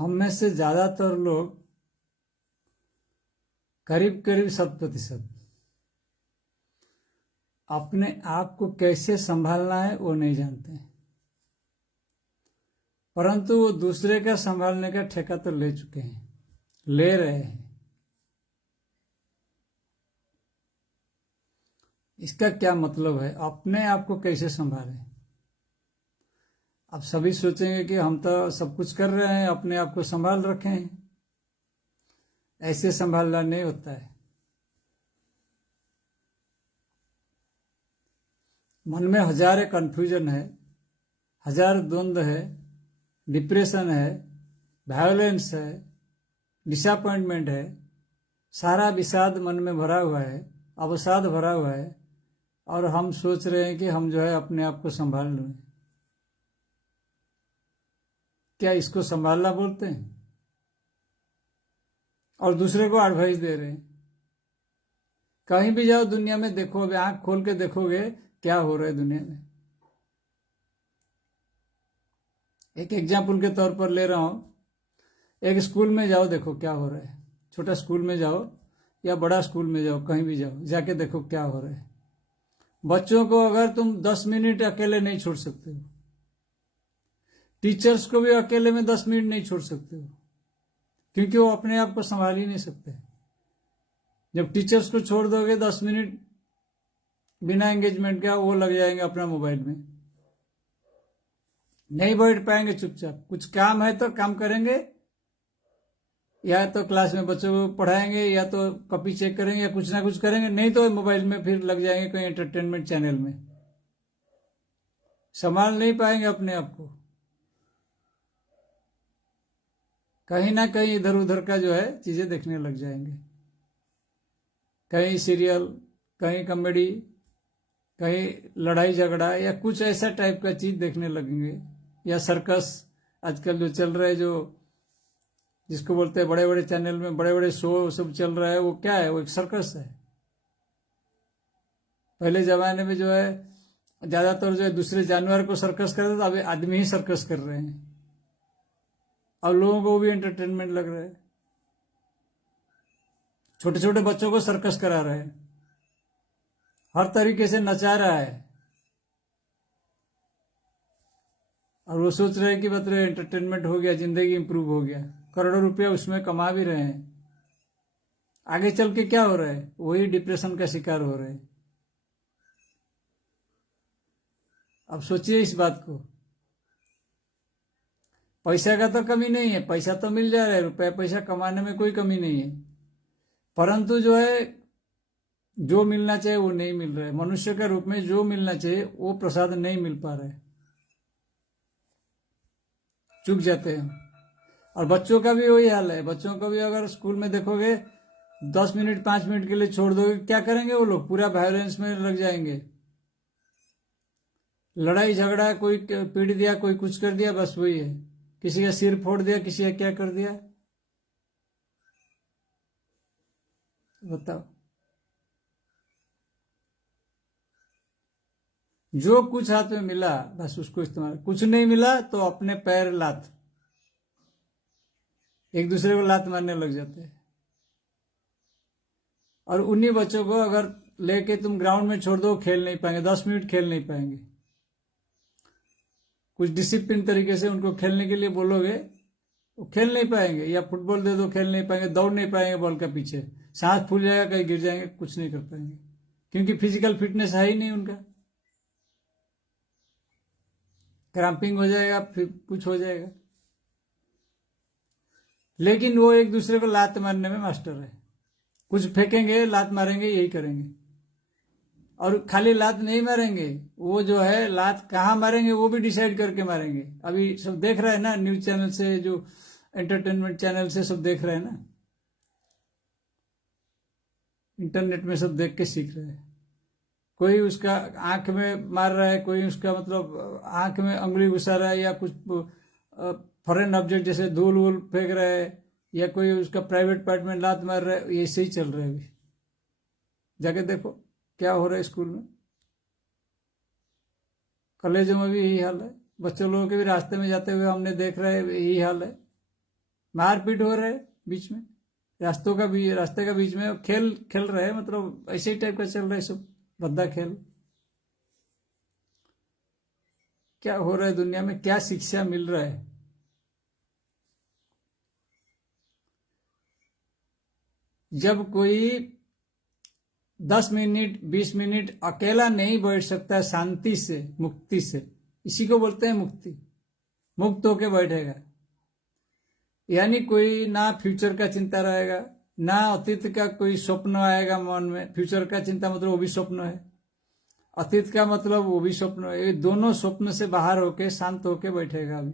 हम में से ज्यादातर लोग करीब करीब 100% अपने आप को कैसे संभालना है वो नहीं जानते हैं, परंतु वो दूसरे का संभालने का ठेका तो ले चुके हैं, ले रहे हैं। इसका क्या मतलब है, अपने आप को कैसे संभालें? अब सभी सोचेंगे कि हम तो सब कुछ कर रहे हैं, अपने आप को संभाल रखे हैं। ऐसे संभालना नहीं होता है। मन में हजार कंफ्यूजन है, हजार द्वंद्व है, डिप्रेशन है, वायलेंस है, डिसअपॉइंटमेंट है, सारा विषाद मन में भरा हुआ है, अवसाद भरा हुआ है, और हम सोच रहे हैं कि हम जो है अपने आप को संभाल लें। क्या इसको संभालना बोलते हैं? और दूसरे को एडवाइस दे रहे हैं। कहीं भी जाओ दुनिया में, देखो, अभी आंख खोल के देखोगे क्या हो रहा है दुनिया में। एक एग्जाम्पल के तौर पर ले रहा हूं, एक स्कूल में जाओ, देखो क्या हो रहा है। छोटा स्कूल में जाओ या बड़ा स्कूल में जाओ, कहीं भी जाओ, जाके देखो क्या हो रहा है। बच्चों को अगर तुम 10 मिनट अकेले नहीं छोड़ सकते हो, टीचर्स को भी अकेले में 10 मिनट नहीं छोड़ सकते हो, क्योंकि वो अपने आप को संभाल ही नहीं सकते। जब टीचर्स को छोड़ दोगे 10 मिनट बिना एंगेजमेंट का, वो लग जाएंगे अपना मोबाइल में, नहीं बैठ पाएंगे चुपचाप। कुछ काम है तो काम करेंगे, या तो क्लास में बच्चों को पढ़ाएंगे, या तो कॉपी चेक करेंगे, या कुछ ना कुछ करेंगे, नहीं तो मोबाइल में फिर लग जाएंगे कोई एंटरटेनमेंट चैनल में। संभाल नहीं पाएंगे अपने आप को। कहीं ना कहीं इधर उधर का जो है चीजें देखने लग जाएंगे, कहीं सीरियल, कहीं कॉमेडी, कहीं लड़ाई झगड़ा, या कुछ ऐसा टाइप का चीज देखने लगेंगे, या सर्कस आजकल जो चल रहा है, जो जिसको बोलते हैं बड़े बड़े चैनल में बड़े बड़े शो सब चल रहा है, वो क्या है? वो एक सर्कस है। पहले जमाने में जो है ज्यादातर जो है दूसरे जानवर को सर्कस करते थे, अभी आदमी ही सर्कस कर रहे हैं, और लोगों को भी एंटरटेनमेंट लग रहा है। छोटे छोटे बच्चों को सर्कस करा रहे हैं, हर तरीके से नचा रहा है, और वो सोच रहे हैं कि मतलब एंटरटेनमेंट हो गया, जिंदगी इंप्रूव हो गया, करोड़ों रुपया उसमें कमा भी रहे हैं। आगे चल के क्या हो रहा है? वही डिप्रेशन का शिकार हो रहे हैं। अब सोचिए इस बात को। पैसा का तो कमी नहीं है, पैसा तो मिल जा रहा है, रुपया पैसा कमाने में कोई कमी नहीं है, परंतु जो है जो मिलना चाहिए वो नहीं मिल रहा है। मनुष्य के रूप में जो मिलना चाहिए वो प्रसाद नहीं मिल पा रहा है, चूक जाते हैं। और बच्चों का भी वही हाल है। बच्चों को भी अगर स्कूल में देखोगे 10 मिनट 5 मिनट के लिए छोड़ दोगे, क्या करेंगे वो लोग? पूरा वायलेंस में लग जाएंगे, लड़ाई झगड़ा, कोई पीट दिया, कोई कुछ कर दिया, बस वही है। किसी का सिर फोड़ दिया, किसी का क्या कर दिया, बताओ। जो कुछ हाथ में मिला बस उसको इस्तेमाल, कुछ नहीं मिला तो अपने पैर लात, एक दूसरे को लात मारने लग जाते हैं। और उन्हीं बच्चों को अगर लेके तुम ग्राउंड में छोड़ दो, खेल नहीं पाएंगे, 10 मिनट खेल नहीं पाएंगे। कुछ डिसिप्लिन तरीके से उनको खेलने के लिए बोलोगे, वो खेल नहीं पाएंगे। या फुटबॉल दे दो, खेल नहीं पाएंगे, दौड़ नहीं पाएंगे बॉल के पीछे, सांस फूल जाएगा, कहीं गिर जाएंगे, कुछ नहीं कर पाएंगे, क्योंकि फिजिकल फिटनेस है ही नहीं उनका। क्रैम्पिंग हो जाएगा, फिर कुछ हो जाएगा। लेकिन वो एक दूसरे को लात मारने में मास्टर है। कुछ फेंकेंगे, लात मारेंगे, यही करेंगे। और खाली लात नहीं मारेंगे, वो जो है लात कहाँ मारेंगे वो भी डिसाइड करके मारेंगे। अभी सब देख रहे हैं ना, न्यूज चैनल से, जो एंटरटेनमेंट चैनल से सब देख रहे हैं ना, इंटरनेट में सब देख के सीख रहे हैं। कोई उसका आंख में मार रहा है, कोई उसका मतलब आंख में उंगली घुसा रहा है, या कुछ फॉरेन ऑब्जेक्ट जैसे धूल वूल फेंक रहा है, या कोई उसका प्राइवेट पार्ट में लात मार रहा है। ये सही चल रहा है। अभी जाके देखो क्या हो रहा है स्कूल में, कॉलेजों में भी यही हाल है। बच्चों लोगों के भी रास्ते में जाते हुए हमने देख रहे हैं, यही हाल है। मारपीट हो रहा है बीच में, रास्ते का बीच में खेल खेल रहे हैं, मतलब ऐसे ही टाइप का चल रहा है सब भद्दा खेल। क्या हो रहा है दुनिया में, क्या शिक्षा मिल रहा है? जब कोई 10 मिनट 20 मिनट अकेला नहीं बैठ सकता शांति से, मुक्ति से, इसी को बोलते हैं मुक्ति। मुक्त होके बैठेगा, यानी कोई ना फ्यूचर का चिंता रहेगा, ना अतीत का कोई स्वप्न आएगा मन में। फ्यूचर का चिंता मतलब वो भी स्वप्न है, अतीत का मतलब वो भी स्वप्न है। ये दोनों स्वप्न से बाहर होके शांत होके बैठेगा अभी,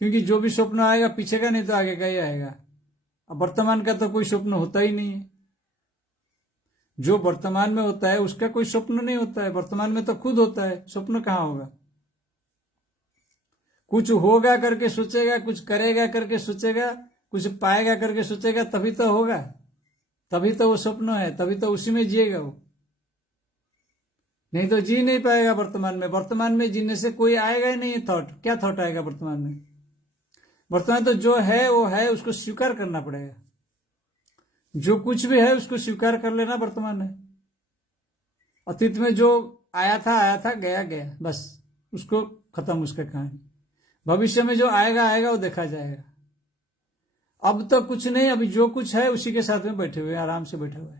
क्योंकि जो भी स्वप्न आएगा पीछे का नहीं तो आगे का ही आएगा। अब वर्तमान का तो कोई स्वप्न होता ही नहीं है। जो वर्तमान में होता है उसका कोई स्वप्न नहीं होता है, वर्तमान में तो खुद होता है, स्वप्न कहाँ होगा? कुछ होगा करके सोचेगा, कुछ करेगा करके सोचेगा, कुछ पाएगा करके सोचेगा, तभी तो होगा, तभी तो वो स्वप्न है, तभी तो उसी में जिएगा वो। नहीं तो जी नहीं पाएगा वर्तमान में। वर्तमान में जीने से कोई आएगा ही नहीं थॉट। क्या थॉट आएगा वर्तमान में? वर्तमान तो जो है वो है, उसको स्वीकार करना पड़ेगा। जो कुछ भी है उसको स्वीकार कर लेना वर्तमान है। अतीत में जो आया था गया गया, बस उसको खत्म, उसका कहानी। भविष्य में जो आएगा आएगा, वो देखा जाएगा। अब तो कुछ नहीं, अभी जो कुछ है उसी के साथ में बैठे हुए, आराम से बैठे हुए,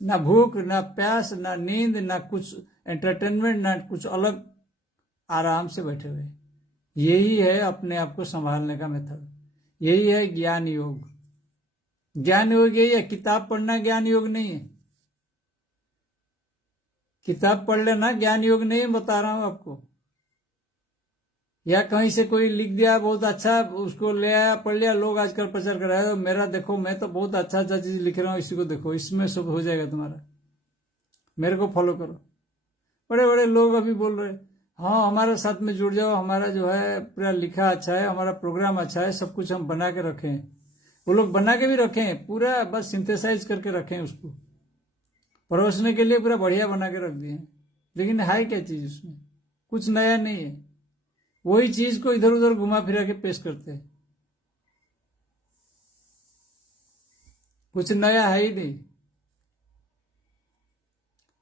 ना भूख ना प्यास ना नींद ना कुछ एंटरटेनमेंट ना कुछ अलग, आराम से बैठे हुए। यही है अपने आप को संभालने का मेथड, यही है ज्ञान योग। ज्ञान योग यही है, किताब पढ़ना ज्ञान योग नहीं है। किताब पढ़ लेना ज्ञान योग नहीं है, बता रहा हूं आपको। या कहीं से कोई लिख दिया बहुत अच्छा, उसको ले आया पढ़ लिया, लोग आजकल प्रचार कर रहे हैं, मेरा देखो मैं तो बहुत अच्छा अच्छा चीज लिख रहा हूं, इसी को देखो, इसमें सब हो जाएगा तुम्हारा, मेरे को फॉलो करो। बड़े बड़े लोग अभी बोल रहे हैं, हाँ हमारे साथ में जुड़ जाओ, हमारा जो है पूरा लिखा अच्छा है, हमारा प्रोग्राम अच्छा है, सब कुछ हम बना के रखे हैं। वो लोग बना के भी रखे हैं पूरा, बस सिंथेसाइज करके रखे हैं, उसको परोसने के लिए पूरा बढ़िया बना के रख दिए हैं। लेकिन है क्या चीज उसमें? कुछ नया नहीं है। वही चीज को इधर उधर घुमा फिरा के पेश करते हैं, कुछ नया है ही नहीं।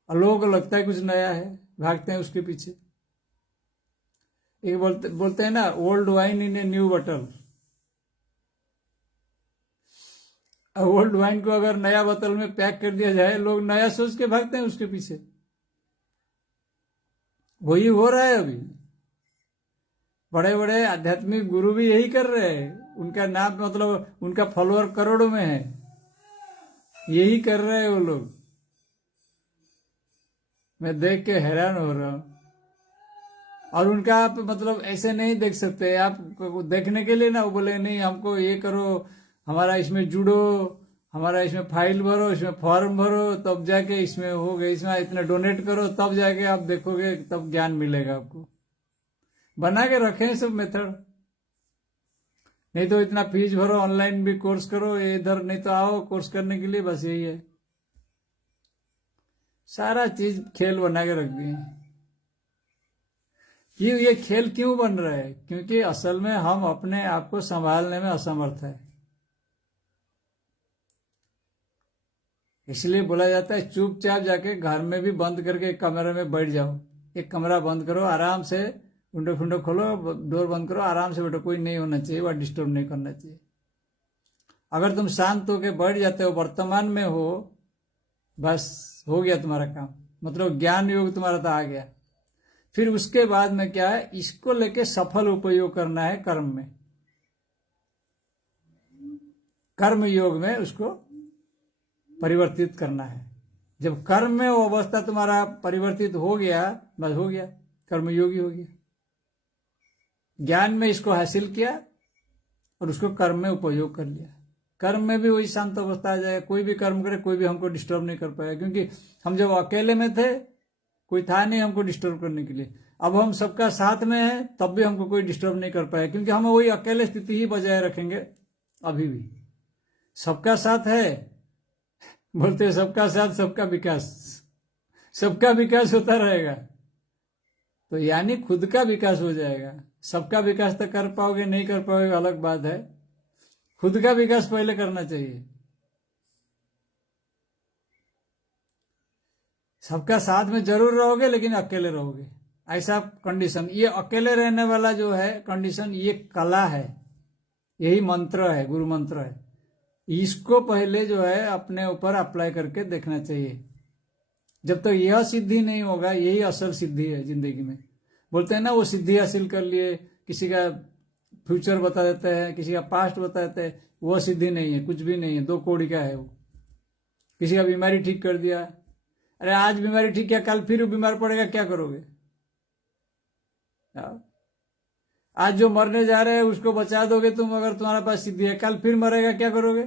और लोगों को लगता है कुछ नया है, भागते हैं उसके पीछे। एक बोलते हैं ना, old wine in a new bottle. Old wine को अगर नया बोतल में पैक कर दिया जाए, लोग नया सोच के भागते हैं उसके पीछे। वही हो रहा है अभी। बड़े बड़े आध्यात्मिक गुरु भी यही कर रहे हैं, उनका नाम मतलब उनका फॉलोअर करोड़ों में है, यही कर रहे हैं वो लोग। मैं देख के हैरान हो रहा हूं। और उनका आप मतलब ऐसे नहीं देख सकते आप, देखने के लिए ना वो बोले नहीं हमको ये करो, हमारा इसमें जुड़ो, हमारा इसमें फाइल भरो, इसमें फॉर्म भरो, तब जाके इसमें हो गए, इसमें इतना डोनेट करो, तब जाके आप देखोगे, तब ज्ञान मिलेगा आपको। बना के रखे हैं सब मेथड। नहीं तो इतना फीस भरो, ऑनलाइन भी कोर्स करो, इधर नहीं तो आओ कोर्स करने के लिए, बस यही है। सारा चीज खेल बना के रख दिए। कि ये खेल क्यों बन रहा है? क्योंकि असल में हम अपने आप को संभालने में असमर्थ है। इसलिए बोला जाता है चुपचाप जाके घर में भी बंद करके एक कमरे में बैठ जाओ, एक कमरा बंद करो, आराम से विंडो फिंडो खोलो, डोर बंद करो, आराम से बैठो, कोई नहीं होना चाहिए, वह डिस्टर्ब नहीं करना चाहिए। अगर तुम शांत होकर बैठ जाते हो, वर्तमान में हो, बस हो गया तुम्हारा काम, मतलब ज्ञान योग तुम्हारा तो आ गया। फिर उसके बाद में क्या है, इसको लेके सफल उपयोग करना है कर्म में, कर्म योग में उसको परिवर्तित करना है। जब कर्म में वो अवस्था तुम्हारा परिवर्तित हो गया, बस हो गया, कर्मयोगी हो गया। ज्ञान में इसको हासिल किया और उसको कर्म में उपयोग कर लिया। कर्म में भी वही शांत अवस्था आ जाएगा। कोई भी कर्म करे, कोई भी हमको डिस्टर्ब नहीं कर पाएगा, क्योंकि हम जब अकेले में थे कोई था नहीं हमको डिस्टर्ब करने के लिए। अब हम सबका साथ में है, तब भी हमको कोई डिस्टर्ब नहीं कर पाएगा, क्योंकि हम वही अकेले स्थिति ही बजाय रखेंगे। अभी भी सबका साथ है, बोलते हैं सबका साथ सबका विकास, सबका विकास होता रहेगा, तो यानी खुद का विकास हो जाएगा। सबका विकास तो कर पाओगे नहीं कर पाओगे अलग बात है, खुद का विकास पहले करना चाहिए। सबका साथ में जरूर रहोगे लेकिन अकेले रहोगे, ऐसा कंडीशन। ये अकेले रहने वाला जो है कंडीशन, ये कला है, यही मंत्र है, गुरु मंत्र है। इसको पहले जो है अपने ऊपर अप्लाई करके देखना चाहिए। जब तक तो यह सिद्धि नहीं होगा, यही असल सिद्धि है जिंदगी में। बोलते हैं ना वो सिद्धि हासिल कर लिए, किसी का फ्यूचर बता देते हैं, किसी का पास्ट बता देते हैं, वो सिद्धि नहीं है, कुछ भी नहीं है, 2 कौड़ी का है वो। किसी का बीमारी ठीक कर दिया, अरे आज बीमारी ठीक किया, कल फिर वो बीमार पड़ेगा, क्या करोगे? आज जो मरने जा रहे हैं उसको बचा दोगे तुम, अगर तुम्हारा पास सिद्धि है, कल फिर मरेगा, क्या करोगे?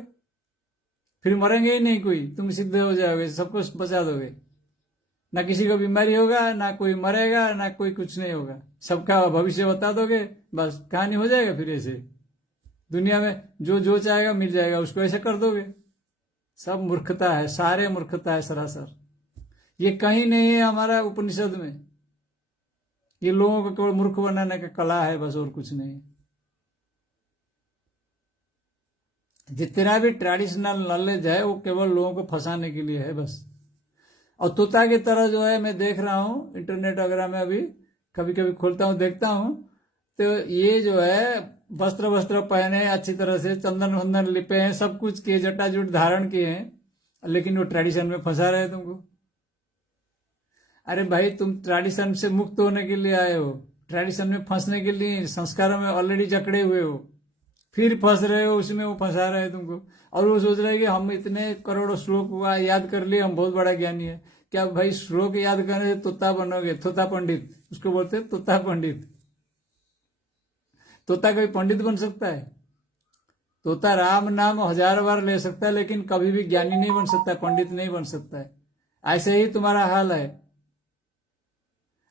फिर मरेंगे ही नहीं कोई, तुम सिद्ध हो जाओगे, सबको बचा दोगे। ना किसी को बीमारी होगा, ना कोई मरेगा, ना कोई कुछ नहीं होगा, सबका भविष्य बता दोगे, बस कहानी हो जाएगा। फिर ऐसे दुनिया में जो जो चाहेगा मिल जाएगा, उसको ऐसे कर दोगे। सब मूर्खता है, सारे मूर्खता है सरासर। ये कहीं नहीं है हमारा उपनिषद में। ये लोगों को केवल मूर्ख बनाने का कला है बस, और कुछ नहीं। जितना भी ट्रेडिशनल नॉलेज है वो केवल लोगों को फंसाने के लिए है बस। और तोता की तरह जो है, मैं देख रहा हूँ इंटरनेट वगैरह में, अभी कभी कभी खोलता हूँ देखता हूँ, तो ये जो है वस्त्र वस्त्र पहने, अच्छी तरह से चंदन वंदन लिपे हैं, सब कुछ किए, जटाजूट धारण किए हैं, लेकिन वो ट्रेडिशन में फंसा रहे हैं तुमको। अरे भाई, तुम ट्रेडिशन से मुक्त होने के लिए आए हो, ट्रेडिशन में फंसने के लिए संस्कारों में ऑलरेडी जकड़े हुए हो, फिर फंस रहे हो उसमें, वो फंसा रहे हैं तुमको। और वो सोच रहे हैं कि हम इतने करोड़ों श्लोक याद कर लिए, हम बहुत बड़ा ज्ञानी है। क्या भाई, श्लोक याद करने से तोता बनोगे? तोता पंडित उसको बोलते हैं, तोता पंडित। तोता कोई पंडित बन सकता है? तोता राम नाम 1000 बार ले सकता है, लेकिन कभी भी ज्ञानी नहीं बन सकता, पंडित नहीं बन सकता है। ऐसे ही तुम्हारा हाल है।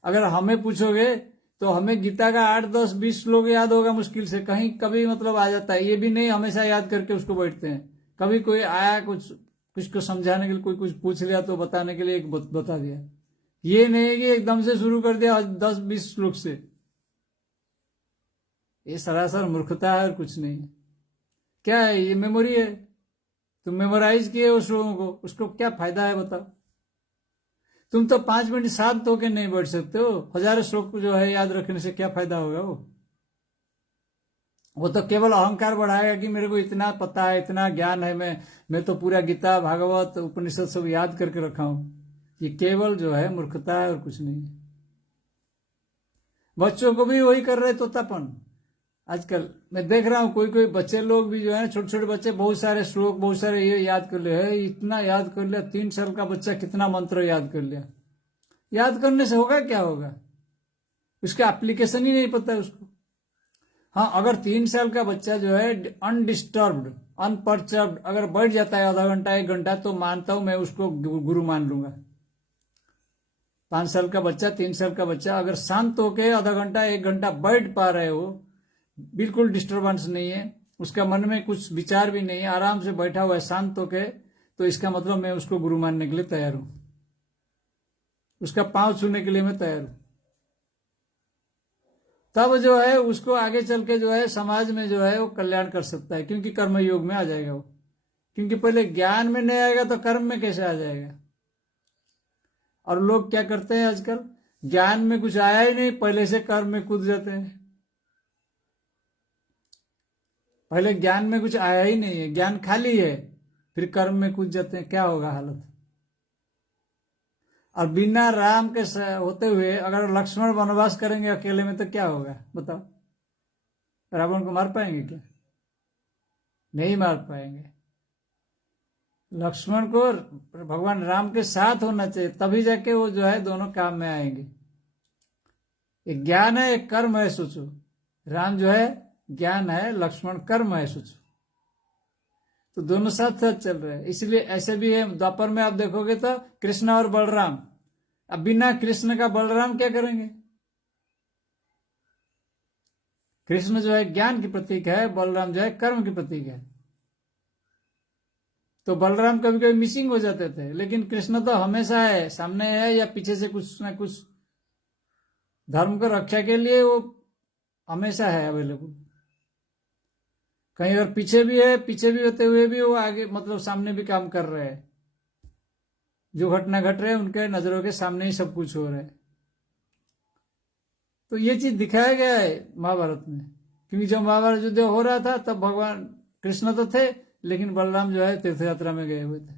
अगर हमें पूछोगे तो हमें गीता का 8, 10, 20 श्लोक याद होगा मुश्किल से, कहीं कभी मतलब आ जाता है। ये भी नहीं हमेशा याद करके उसको बैठते हैं। कभी कोई आया, कुछ को समझाने के लिए, कोई कुछ पूछ लिया तो बताने के लिए बता दिया। ये नहीं है कि एकदम से शुरू कर दिया 10, 20 श्लोक से। ये सरासर मूर्खता है और कुछ नहीं है। क्या है ये? मेमोरी है। तुम मेमोराइज किए उस श्लोकों को, उसको क्या फायदा है बताओ? तुम तो 5 मिनट शांत होकर नहीं बैठ सकते हो। 1000 श्लोक जो है याद रखने से क्या फायदा होगा? वो तो केवल अहंकार बढ़ाएगा कि मेरे को इतना पता है, इतना ज्ञान है, मैं तो पूरा गीता भागवत उपनिषद सब याद करके रखा हूं। ये केवल जो है मूर्खता है और कुछ नहीं है। बच्चों को भी वही कर रहे तोतापन। आजकल मैं देख रहा हूं कोई बच्चे लोग भी जो है, छोटे छोटे बच्चे, बहुत सारे श्लोक, बहुत सारे ये याद कर लिया है, इतना याद कर लिया। 3 साल का बच्चा कितना मंत्र याद कर लिया। याद करने से होगा क्या? होगा उसका एप्लीकेशन ही नहीं पता है उसको। हाँ, अगर 3 साल का बच्चा जो है अनडिस्टर्ब्ड, अनपर्चर्ब्ड अगर बैठ जाता है आधा घंटा 1 घंटा, तो मानता हूं मैं उसको गुरु मान लूंगा। 5 साल का बच्चा, 3 साल का बच्चा अगर शांत होके आधा घंटा 1 घंटा बैठ पा रहे हो, बिल्कुल डिस्टर्बेंस नहीं है, उसका मन में कुछ विचार भी नहीं है, आराम से बैठा हुआ है शांत होके, तो इसका मतलब मैं उसको गुरु मानने के लिए तैयार हूं। उसका पांव छूने के लिए मैं तैयार हूं। तब जो है उसको आगे चल के जो है समाज में जो है वो कल्याण कर सकता है, क्योंकि कर्मयोग में आ जाएगा वो। क्योंकि पहले ज्ञान में नहीं आएगा तो कर्म में कैसे आ जाएगा? और लोग क्या करते हैं आजकल, ज्ञान में कुछ आया ही नहीं, पहले से कर्म में कूद जाते हैं। पहले ज्ञान में कुछ आया ही नहीं है, ज्ञान खाली है, फिर कर्म में कूद जाते हैं। क्या होगा हालत? और बिना राम के होते हुए अगर लक्ष्मण वनवास करेंगे अकेले में, तो क्या होगा बताओ? रावण को मार पाएंगे क्या? नहीं मार पाएंगे। लक्ष्मण को भगवान राम के साथ होना चाहिए, तभी जाके वो जो है दोनों काम में आएंगे। एक ज्ञान है, एक कर्म है, सोचो। राम जो है ज्ञान है, लक्ष्मण कर्म है, सोचो। तो दोनों साथ साथ चल रहे हैं। इसलिए ऐसे भी है, द्वापर में आप देखोगे तो कृष्ण और बलराम। अब बिना कृष्ण का बलराम क्या करेंगे? कृष्ण जो है ज्ञान की प्रतीक है, बलराम जो है कर्म की प्रतीक है। तो बलराम कभी कभी मिसिंग हो जाते थे, लेकिन कृष्ण तो हमेशा है, सामने है या पीछे से कुछ ना कुछ धर्म को रक्षा के लिए वो हमेशा है अवेलेबल। कहीं अगर पीछे भी है, पीछे भी होते हुए भी वो आगे मतलब सामने भी काम कर रहे हैं। जो घटना घट रहे हैं उनके नजरों के सामने ही सब कुछ हो रहा है। तो ये चीज दिखाया गया है महाभारत में, क्योंकि जब महाभारत युद्ध हो रहा था तब भगवान कृष्ण तो थे, लेकिन बलराम जो है तीर्थ यात्रा में गए हुए थे।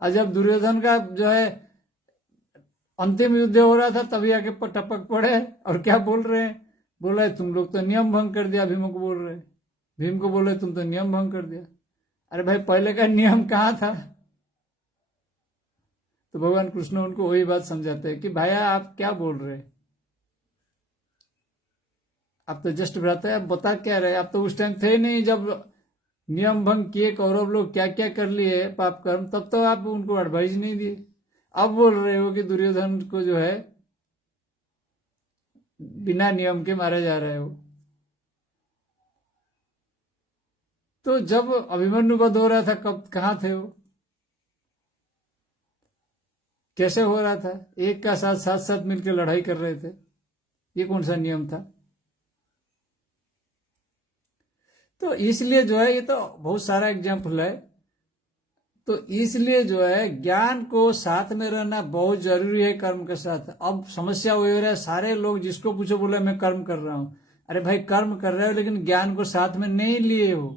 और जब दुर्योधन का जो है अंतिम युद्ध हो रहा था तभी आके टपक पड़े और क्या बोल रहे हैं, बोल रहे तुम लोग तो नियम भंग कर दिया। भीम को बोल रहे, भीम को बोल रहे तुम तो नियम भंग कर दिया। अरे भाई पहले का नियम कहाँ था? तो भगवान कृष्ण उनको वही बात समझाते हैं कि भाया आप क्या बोल रहे हैं, आप तो जस्ट बताते हैं, आप बता क्या रहे, आप तो उस टाइम थे नहीं जब नियम भंग किए कौरव लोग क्या क्या कर लिए पाप कर्म, तब तो आप उनको एडवाइस नहीं दिए। अब बोल रहे हो कि दुर्योधन को जो है बिना नियम के मारा जा रहा है वो। तो जब अभिमन्यु वध हो रहा था कब कहाँ थे वो, कैसे हो रहा था? एक का साथ साथ साथ मिलकर लड़ाई कर रहे थे, ये कौन सा नियम था? तो इसलिए जो है ये तो बहुत सारा एग्जाम्पल है। तो इसलिए जो है ज्ञान को साथ में रहना बहुत जरूरी है कर्म के साथ। अब समस्या वही हो रहा है, सारे लोग जिसको पूछो बोले मैं कर्म कर रहा हूं। अरे भाई कर्म कर रहे हो लेकिन ज्ञान को साथ में नहीं लिए हो।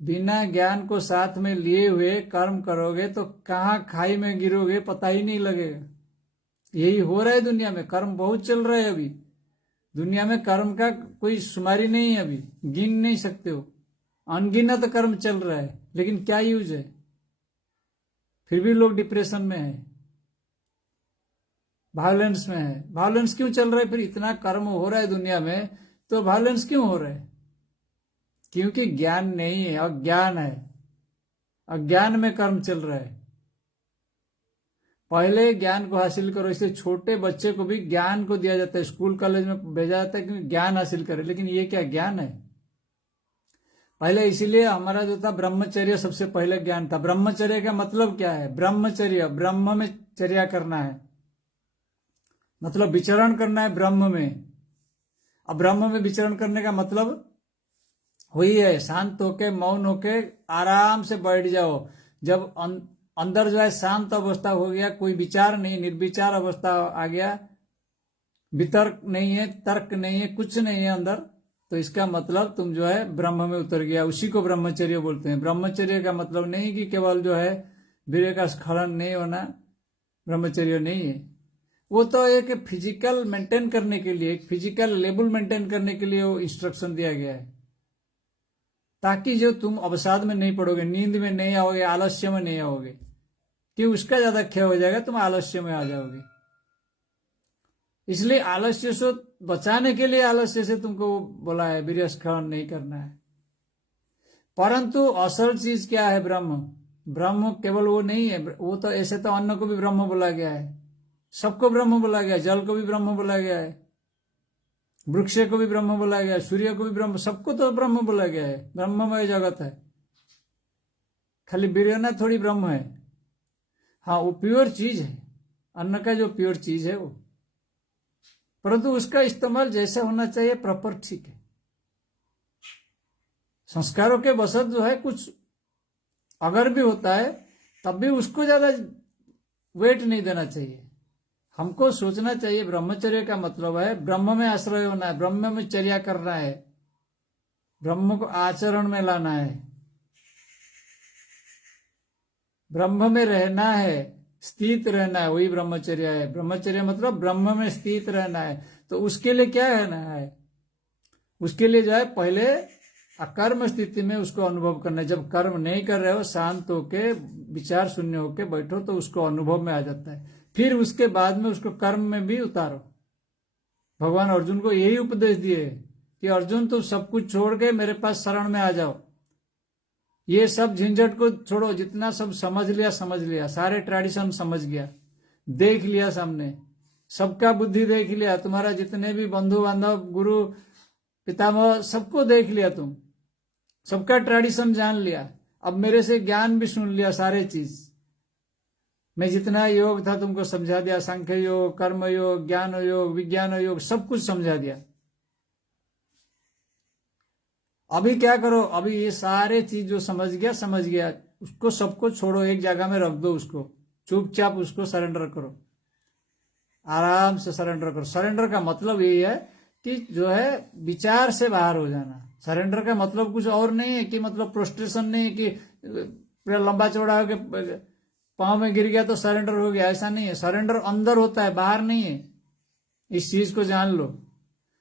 बिना ज्ञान को साथ में लिए हुए कर्म करोगे तो कहाँ खाई में गिरोगे पता ही नहीं लगेगा। यही हो रहा है दुनिया में, कर्म बहुत चल रहा है अभी दुनिया में। कर्म का कोई शुमारी नहीं है, अभी गिन नहीं सकते हो, अनगिनत कर्म चल रहा है, लेकिन क्या यूज है? फिर भी लोग डिप्रेशन में है, वायलेंस में है। वायलेंस क्यों चल रहा है? फिर इतना कर्म हो रहा है दुनिया में तो वायलेंस क्यों हो रहा है? क्योंकि ज्ञान नहीं है, अज्ञान है। अज्ञान में कर्म चल रहा है। पहले ज्ञान को हासिल करो, इसलिए छोटे बच्चे को भी ज्ञान को दिया जाता है, स्कूल कॉलेज में भेजा जाता है क्योंकि ज्ञान हासिल करे। लेकिन ये क्या ज्ञान है? पहले इसीलिए हमारा जो था ब्रह्मचर्य सबसे पहले ज्ञान था। ब्रह्मचर्य का मतलब क्या है? ब्रह्मचर्य, ब्रह्म में चर्या करना है, मतलब विचरण करना है ब्रह्म में। अब ब्रह्म में विचरण करने का मतलब वही है, शांत होके मौन होके आराम से बैठ जाओ। जब अंदर जो है शांत अवस्था हो गया, कोई विचार नहीं, निर्विचार अवस्था आ गया, वितर्क नहीं है, तर्क नहीं है, कुछ नहीं है अंदर, तो इसका मतलब तुम जो है ब्रह्म में उतर गया। उसी को ब्रह्मचर्य बोलते हैं। ब्रह्मचर्य का मतलब नहीं कि केवल जो है वीर्य का स्खलन नहीं होना ब्रह्मचर्य नहीं है। वो तो एक फिजिकल मेंटेन करने के लिए, एक फिजिकल लेवल मेंटेन करने के लिए वो इंस्ट्रक्शन दिया गया है, ताकि जो तुम अवसाद में नहीं पड़ोगे, नींद में नहीं आओगे, आलस्य में नहीं आओगे, कि उसका ज्यादा क्षय हो जाएगा, तुम आलस्य में आ जाओगे। इसलिए आलस्य से बचाने के लिए आलस्य से तुमको बोला है वीर्य स्खलन नहीं करना है। परंतु असल चीज क्या है? ब्रह्म। ब्रह्म केवल वो नहीं है, वो तो ऐसे तो अन्न को भी ब्रह्म बोला गया है, सबको ब्रह्म बोला गया है, जल को भी ब्रह्म बोला गया है, वृक्ष को भी ब्रह्म बोला गया है, सूर्य को भी ब्रह्म, सबको तो ब्रह्म बोला गया है। ब्रह्ममय जगत है, खाली वीर्यना थोड़ी ब्रह्म है। हाँ वो प्योर चीज है, अन्न का जो प्योर चीज है वो, परंतु उसका इस्तेमाल जैसा होना चाहिए प्रॉपर, ठीक है। संस्कारों के वशत जो है कुछ अगर भी होता है तब भी उसको ज्यादा वेट नहीं देना चाहिए। हमको सोचना चाहिए ब्रह्मचर्य का मतलब है ब्रह्म में आश्रय होना है, ब्रह्म में चर्या करना है, ब्रह्म को आचरण में लाना है, ब्रह्म में रहना है, स्थित रहना है, वही ब्रह्मचर्य है। ब्रह्मचर्य मतलब ब्रह्म में स्थित रहना है। तो उसके लिए क्या रहना है? उसके लिए जो है पहले अकर्म स्थिति में उसको अनुभव करना है। जब कर्म नहीं कर रहे हो, शांत होके विचार शून्य होके बैठो तो उसको अनुभव में आ जाता है। फिर उसके बाद में उसको कर्म में भी उतारो। भगवान अर्जुन को यही उपदेश दिए कि अर्जुन तो सब कुछ छोड़ के मेरे पास शरण में आ जाओ, ये सब झंझट को छोड़ो, जितना सब समझ लिया, सारे ट्रेडिशन समझ गया, देख लिया सामने, सबका बुद्धि देख लिया, तुम्हारा जितने भी बंधु बांधव गुरु पितामह सबको देख लिया, तुम सबका ट्रेडिशन जान लिया, अब मेरे से ज्ञान भी सुन लिया, सारे चीज, मैं जितना योग था तुमको समझा दिया, सांख्य योग, कर्म योग, ज्ञान योग, विज्ञान योग, सब कुछ समझा दिया। अभी क्या करो, अभी ये सारे चीज जो समझ गया, उसको सबको छोड़ो, एक जगह में रख दो, उसको चुपचाप उसको सरेंडर करो, आराम से सरेंडर करो। सरेंडर का मतलब यही है कि जो है विचार से बाहर हो जाना। सरेंडर का मतलब कुछ और नहीं है कि मतलब प्रोस्ट्रेशन नहीं है कि पूरा लंबा चौड़ा होकर पांव में गिर गया तो सरेंडर हो गया, ऐसा नहीं है। सरेंडर अंदर होता है, बाहर नहीं है, इस चीज को जान लो।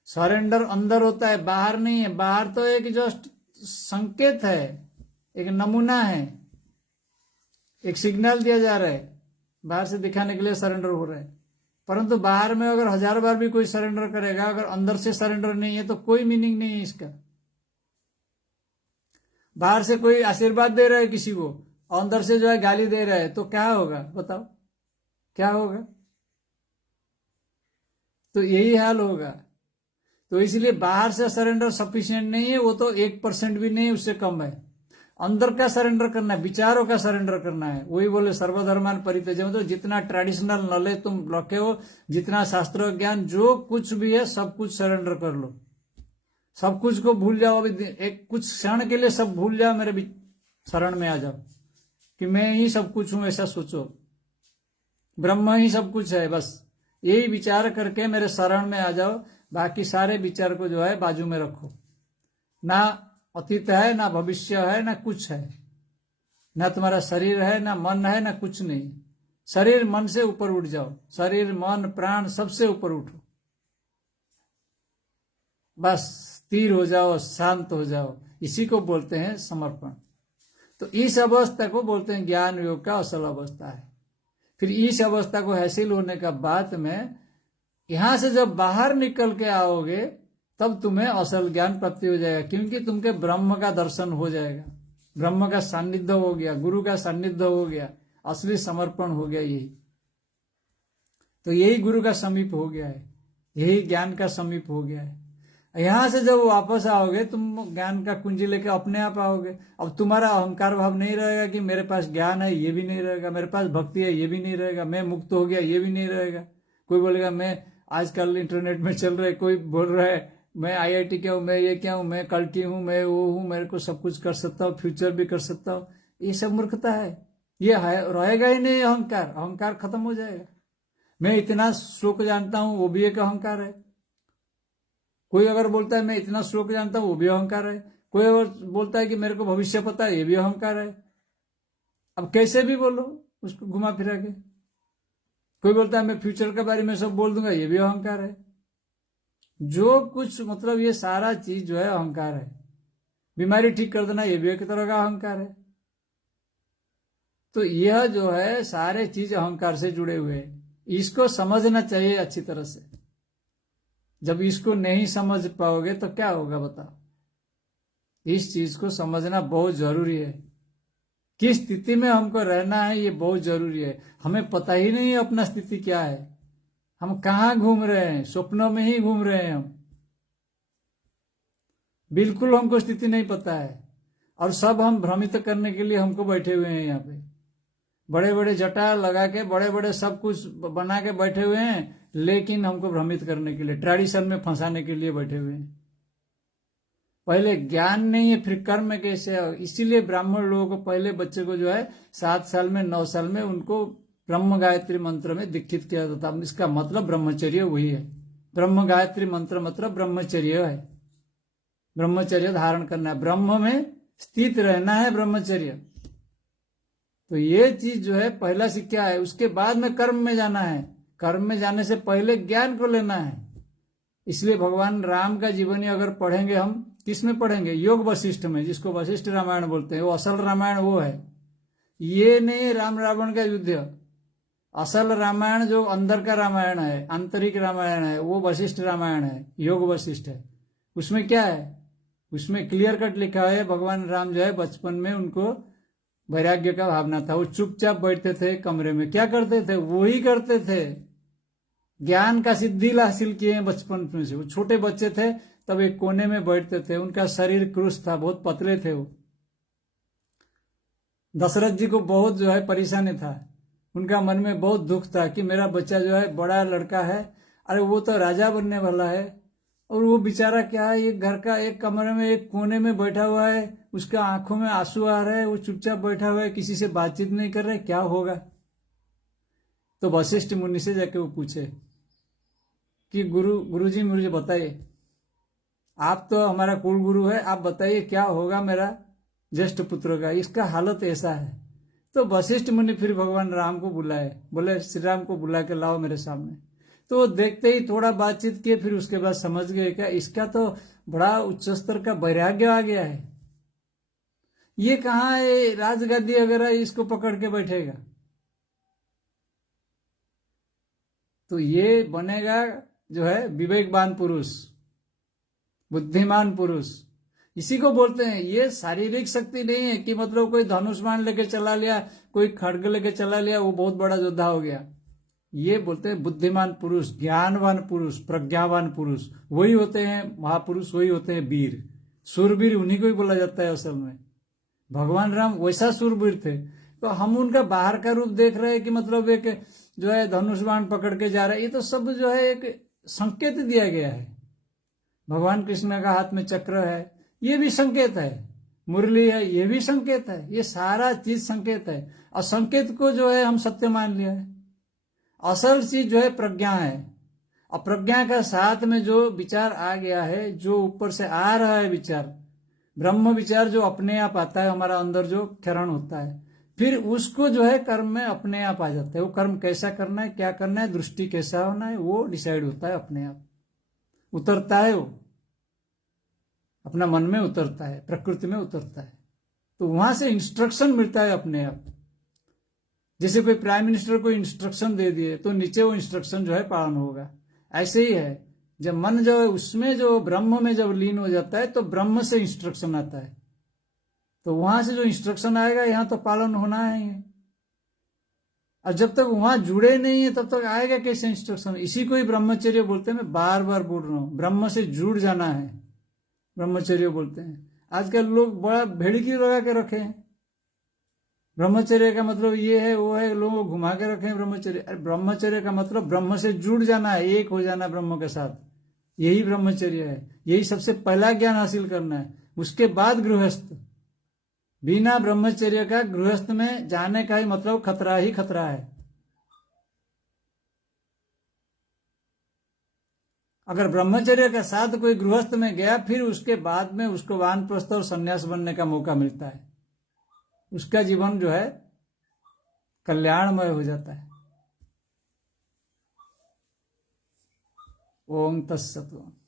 सरेंडर अंदर होता है, बाहर नहीं है। बाहर तो एक जस्ट संकेत है, एक नमूना है, एक सिग्नल दिया जा रहा है, बाहर से दिखाने के लिए सरेंडर हो रहा है। परंतु बाहर में अगर 1000 बार भी कोई सरेंडर करेगा, अगर अंदर से सरेंडर नहीं है तो कोई मीनिंग नहीं है इसका। बाहर से कोई आशीर्वाद दे रहा है किसी को, अंदर से जो है गाली दे रहा है, तो क्या होगा बताओ, क्या होगा? तो यही हाल होगा। तो इसलिए बाहर से सरेंडर सफिशिएंट नहीं है, वो तो 1% भी नहीं, उससे कम है। अंदर का सरेंडर करना है, विचारों का सरेंडर करना है। वही बोले सर्वधर्मान परित्यज्य, मतलब जितना ट्रेडिशनल नॉलेज तुम रखे हो, जितना शास्त्र ज्ञान, जो कुछ भी है सब कुछ सरेंडर कर लो। सब कुछ को भूल जाओ। अभी एक कुछ क्षण के लिए सब भूल जाओ, मेरे शरण में आ जाओ कि मैं ही सब कुछ हूं, ऐसा सोचो। ब्रह्म ही सब कुछ है, बस यही विचार करके मेरे शरण में आ जाओ। बाकी सारे विचार को जो है बाजू में रखो। ना अतीत है, ना भविष्य है, ना कुछ है, ना तुम्हारा शरीर है, ना मन है, ना कुछ नहीं। शरीर मन से ऊपर उठ जाओ, शरीर मन प्राण सबसे ऊपर उठो, बस स्थिर हो जाओ, शांत हो जाओ। इसी को बोलते हैं समर्पण। तो इस अवस्था को बोलते हैं ज्ञान योग का असल अवस्था है। फिर इस अवस्था को हासिल होने का बाद में यहां से जब बाहर निकल के आओगे तब तुम्हें असल ज्ञान प्राप्ति हो जाएगा, क्योंकि तुमके ब्रह्म का दर्शन हो जाएगा, ब्रह्म का सान्निध्य हो गया, गुरु का सान्निध्य हो गया, असली समर्पण हो गया। यही तो यही गुरु का समीप हो गया है, यही ज्ञान का समीप हो गया है। यहां से जब वापस आओगे तुम ज्ञान का कुंजी लेके अपने आप आओगे। अब तुम्हारा अहंकार भाव नहीं रहेगा कि मेरे पास ज्ञान है, ये भी नहीं रहेगा, मेरे पास भक्ति है, ये भी नहीं रहेगा, मैं मुक्त हो गया, ये भी नहीं रहेगा। कोई बोलेगा मैं आजकल इंटरनेट में चल रहे, कोई बोल रहा है मैं IIT क्या हूं, मैं ये क्या हूं, मैं कल्टी हूं, मैं वो हूं, मेरे को सब कुछ कर सकता हूं, फ्यूचर भी कर सकता हूं। ये सब मूर्खता है, ये रहेगा ही नहीं। अहंकार, अहंकार खत्म हो जाएगा। मैं इतना श्लोक जानता हूं, वो भी एक अहंकार है। कोई अगर बोलता है मैं इतना श्लोक जानता हूं, वो भी अहंकार है। कोई अगर बोलता है कि मेरे को भविष्य पता है, ये भी अहंकार है। अब कैसे भी बोलो उसको घुमा फिरा के। कोई बोलता है मैं फ्यूचर के बारे में सब बोल दूंगा, ये भी अहंकार है। जो कुछ मतलब ये सारा चीज जो है अहंकार है। बीमारी ठीक कर देना, ये भी एक तरह का अहंकार है। तो यह जो है सारे चीज अहंकार से जुड़े हुए हैं। इसको समझना चाहिए अच्छी तरह से। जब इसको नहीं समझ पाओगे तो क्या होगा बताओ। इस चीज को समझना बहुत जरूरी है। किस स्थिति में हमको रहना है, ये बहुत जरूरी है। हमें पता ही नहीं है अपना स्थिति क्या है, हम कहां घूम रहे हैं, स्वप्नों में ही घूम रहे हैं हम। बिल्कुल हमको स्थिति नहीं पता है, और सब हम भ्रमित करने के लिए हमको बैठे हुए हैं। यहाँ पे बड़े बड़े जटा लगा के, बड़े बड़े सब कुछ बना के बैठे हुए हैं, लेकिन हमको भ्रमित करने के लिए, ट्रेडिशन में फंसाने के लिए बैठे हुए हैं। पहले ज्ञान नहीं है, फिर कर्म कैसे है। इसीलिए ब्राह्मण लोगों को पहले बच्चे को जो है 7 साल में 9 साल में उनको ब्रह्म गायत्री मंत्र में दीक्षित किया जाता है। इसका मतलब ब्रह्मचर्य वही है। ब्रह्म गायत्री मंत्र मतलब ब्रह्मचर्य है। ब्रह्मचर्य धारण करना है, ब्रह्म में स्थित रहना है, ब्रह्मचर्य। तो ये चीज जो है पहला शिक्षा है। उसके बाद में कर्म में जाना है। कर्म में जाने से पहले ज्ञान को लेना है। इसलिए भगवान राम का जीवनी अगर पढ़ेंगे हम, किस में पढ़ेंगे? योग वशिष्ठ में, जिसको वशिष्ठ रामायण बोलते हैं। वो असल रामायण वो है, ये नहीं राम रावण का युद्ध। असल रामायण जो अंदर का रामायण है, आंतरिक रामायण है, वो वशिष्ठ रामायण है, योग वशिष्ठ है। उसमें क्या है? उसमें क्लियर कट लिखा है भगवान राम जो है बचपन में उनको वैराग्य का भावना था। वो चुपचाप बैठते थे कमरे में, क्या करते थे? वही करते थे। ज्ञान का सिद्धि हासिल किए हैं बचपन में से। वो छोटे बच्चे थे तब एक कोने में बैठते थे। उनका शरीर क्रूस था, बहुत पतले थे वो। दशरथ जी को बहुत जो है परेशानी था, उनका मन में बहुत दुख था कि मेरा बच्चा जो है बड़ा लड़का है, अरे वो तो राजा बनने वाला है, और वो बेचारा क्या है, एक घर का एक कमरे में एक कोने में बैठा हुआ है, उसका आंखों में आंसू आ रहे हैं, वो चुपचाप बैठा हुआ है, किसी से बातचीत नहीं कर रहा है, क्या होगा। तो वशिष्ठ मुनि से जाके वो पूछे कि गुरुजी मुझे बताइए, आप तो हमारा कुल गुरु है, आप बताइए क्या होगा मेरा ज्येष्ठ पुत्र का, इसका हालत ऐसा है। तो वशिष्ठ मुनि फिर भगवान राम को बुलाए, बोले श्री राम को बुला के लाओ मेरे सामने। तो वो देखते ही थोड़ा बातचीत किए, फिर उसके बाद समझ गए क्या इसका तो बड़ा उच्च स्तर का वैराग्य आ गया है, ये कहाँ है राजगद्दी वगैरह इसको पकड़ के बैठेगा, तो ये बनेगा जो है विवेकवान पुरुष, बुद्धिमान पुरुष। इसी को बोलते हैं, ये शारीरिक शक्ति नहीं है कि मतलब कोई धनुष्मान लेके चला लिया, कोई खड्ग लेके चला लिया, वो बहुत बड़ा योद्धा हो गया। ये बोलते हैं बुद्धिमान पुरुष, ज्ञानवान पुरुष, प्रज्ञावान पुरुष, वही होते हैं महापुरुष, वही होते हैं वीर। सूरवीर उन्हीं को ही बोला जाता है असल में। भगवान राम वैसा सूरवीर थे, तो हम उनका बाहर का रूप देख रहे हैं कि मतलब एक जो है धनुष्मान पकड़ के जा रहा है, ये तो सब जो है एक संकेत दिया गया है। भगवान कृष्ण का हाथ में चक्र है, ये भी संकेत है, मुरली है, ये भी संकेत है, ये सारा चीज संकेत है। और संकेत को जो है हम सत्य मान लिया है। असल चीज जो है प्रज्ञा है, और प्रज्ञा का साथ में जो विचार आ गया है, जो ऊपर से आ रहा है विचार, ब्रह्म विचार जो अपने आप आता है, हमारा अंदर जो क्षरण होता है, फिर उसको जो है कर्म में अपने आप आ जाता है। वो कर्म कैसा करना है, क्या करना है, दृष्टि कैसा होना है, वो डिसाइड होता है, अपने आप उतरता है, वो अपना मन में उतरता है, प्रकृति में उतरता है। तो वहां से इंस्ट्रक्शन मिलता है अपने आप। जैसे कोई प्राइम मिनिस्टर को इंस्ट्रक्शन दे दिए तो नीचे वो इंस्ट्रक्शन जो है पालन होगा। ऐसे ही है, जब मन जो है उसमें जो ब्रह्म में जब लीन हो जाता है तो ब्रह्म से इंस्ट्रक्शन आता है, तो वहां से जो इंस्ट्रक्शन आएगा यहां तो पालन होना है। और जब तक वहां जुड़े नहीं है तब तक आएगा कैसे इंस्ट्रक्शन। इसी को ही ब्रह्मचर्य बोलते हैं। मैं बार बार बोल रहा हूं, ब्रह्म से जुड़ जाना है, ब्रह्मचर्य बोलते हैं। आजकल लोग बड़ा भेड़की लगा के रखे हैं, ब्रह्मचर्य का मतलब ये है वो है, लोगों को घुमा के रखे हैं ब्रह्मचर्य। अरे ब्रह्मचर्य का मतलब ब्रह्म से जुड़ जाना है, एक हो जाना ब्रह्म के साथ, यही ब्रह्मचर्य है। यही सबसे पहला ज्ञान हासिल करना है, उसके बाद गृहस्थ। बिना ब्रह्मचर्य का गृहस्थ में जाने का ही मतलब खतरा ही खतरा है। अगर ब्रह्मचर्य के साथ कोई गृहस्थ में गया, फिर उसके बाद में उसको वानप्रस्थ और संन्यास बनने का मौका मिलता है, उसका जीवन जो है कल्याणमय हो जाता है। ओम तत्सत्।